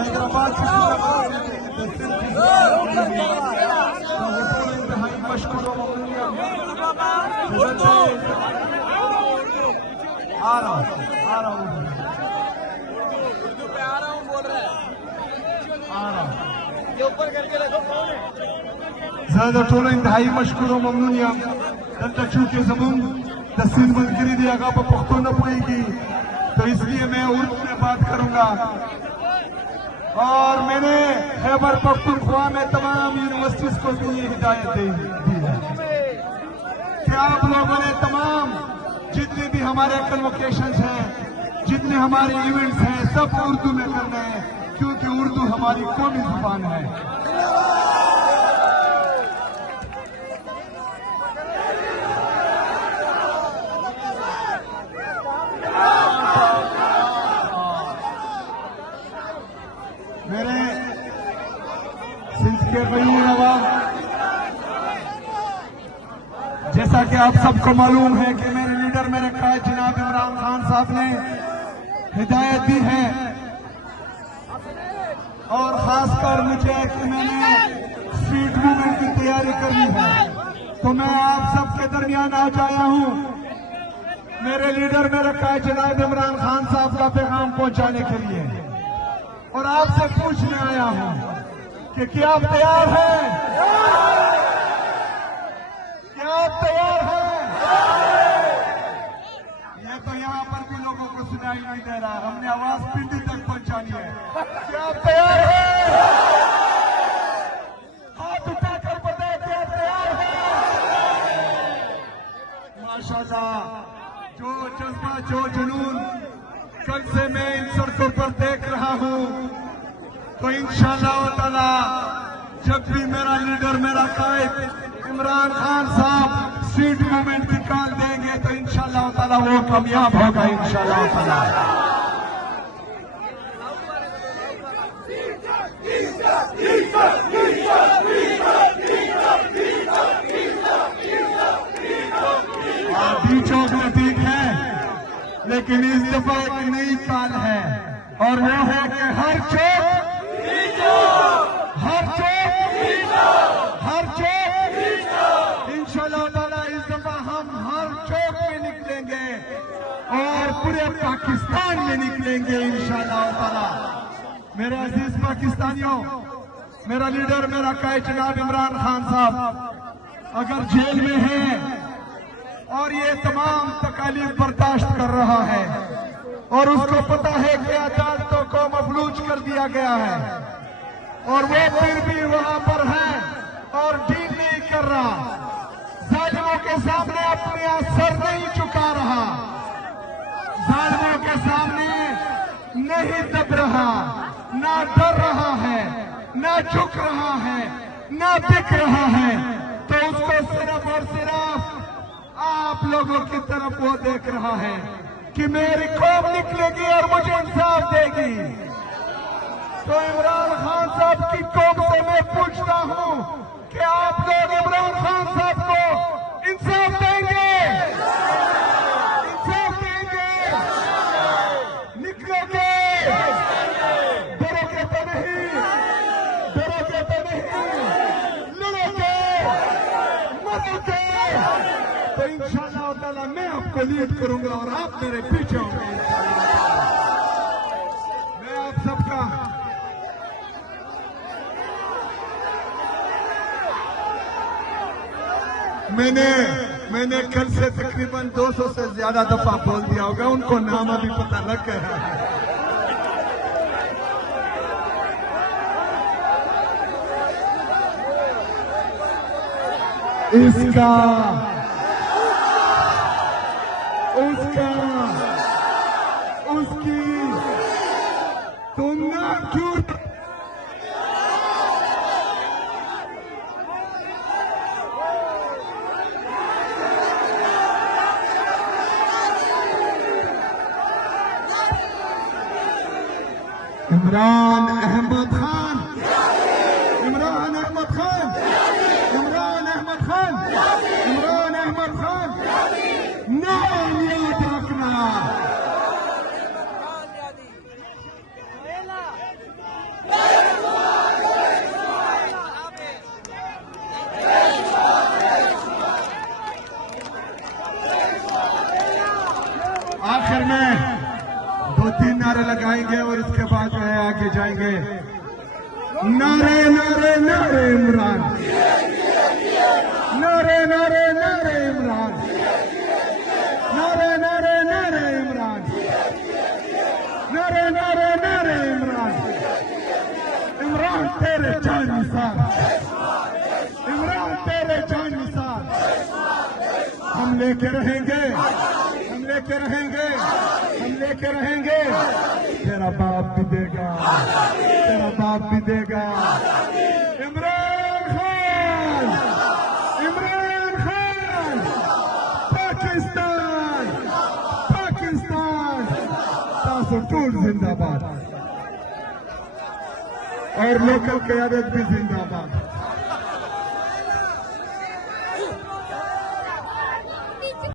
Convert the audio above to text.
हैदराबाद मशहूर आ रहा हूँ बोल रहा है ये ऊपर करके रखो कौन है ज़्यादा टोलो इंतहाई मशहूर ममनूनिया दंता चूके ज़बून तस्वीर मंजरी दी आगा पर पुख्तो न पड़ेगी तो इसलिए मैं उर्दू में बात करूंगा। और मैंने खैबर पख्तूनख्वा में तमाम यूनिवर्सिटीज को भी ये हिदायत दी है कि आप लोगों ने तमाम जितने भी हमारे कन्वोकेशंस हैं, जितने हमारे इवेंट्स हैं, सब उर्दू में करने हैं क्योंकि उर्दू हमारी कौमी जुबान है। मेरे सिंध के गयूर अवाम, जैसा कि आप सबको मालूम है कि मेरे लीडर मेरे कायद जनाब इमरान खान साहब ने हिदायत दी है और खासकर मुझे कि मैंने स्ट्रीट मूवमेंट की तैयारी करनी है तो मैं आप सबके दरमियान आज आया हूं मेरे लीडर मेरे कायद जनाब इमरान खान साहब का पैगाम पहुंचाने के लिए और आपसे पूछने आया हूं कि क्या आप तैयार हैं? क्या आप तैयार हैं? ये तो यहाँ पर भी लोगों को सुनाई नहीं दे रहा, हमने आवाज पिंडी तक पहुंचानी है। क्या आप तैयार हैं? हाथ उठाकर बताए कि आप तैयार हैं? माशाल्लाह, जो जज्बा जो जुनून कल से मैं इन सड़कों पर देख रहा हूं तो इंशाअल्लाह ताला जब भी मेरा लीडर मेरा कायद इमरान खान साहब स्ट्रीट मूवमेंट की कॉल देंगे तो इंशाअल्लाह ताला वो कामयाब होगा इंशाअल्लाह ताला। चौक में ठीक है लेकिन इस दफा एक नई काल है और वो है कि हर चौक इंशाअल्लाह ताला इस दफा हम हर चौक में निकलेंगे और पूरे पाकिस्तान में निकलेंगे इंशाअल्लाह ताला। मेरे अजीज पाकिस्तानियों, मेरा लीडर मेरा कायद जनाब इमरान खान साहब अगर जेल में है और ये तमाम तकालीफ बर्दाश्त कर रहा है और उसको पता है कि अदालतों को मफलूज कर दिया गया है और वो फिर भी वहां पर है और डील नहीं कर रहा, जालिमों के सामने अपने सर नहीं झुका रहा, जालिमों के सामने नहीं दब रहा, ना डर रहा है, ना झुक रहा है, ना बिक रहा है, तो उसको सिर्फ और सिर्फ आप लोगों की तरफ वो देख रहा है कि मेरी कौम निकलेगी और मुझे इंसाफ देगी। तो इमरान खान साहब की कौम से मैं पूछता हूं कि आप लोग इमरान खान साहब को इंसाफ देंगे? इंसाफ देंगे? निकलोगे? डरोगे तो नहीं? डरोगे तो नहीं? लड़ोगे? मरोगे? तो इंशाअल्लाह ताला मैं आपको लीड करूंगा और आप मेरे पीछे होंगे। मैं आप सबका मैंने कल से तकरीबन 200 से ज्यादा दफा बोल दिया होगा, उनको नाम अभी पता लग गया है। इसका उसका उसकी तुम ना क्यों इमरान अहमद खान, इमरान अहमद खान, इमरान अहमद खान, इमरान अहमद खान, नाम याद रखना। 3 नारे लगाएंगे और इसके बाद जो है आगे जाएंगे। नारे नारे नारे इमरान, नारे नारे नारे इमरान, नारे नारे नारे इमरान, नारे नारे नारे इमरान। इमरान तेरे जान निसार, इमरान तेरे जान निसार। हम लेके रहेंगे, हम लेके रहेंगे, हम लेके रहेंगे। तेरा बाप भी देगा, तेरा बाप भी देगा। इमरान खान, इमरान खान, पाकिस्तान, पाकिस्तान, तासुटूर जिंदाबाद और लोकल क़यादत भी जिंदाबाद।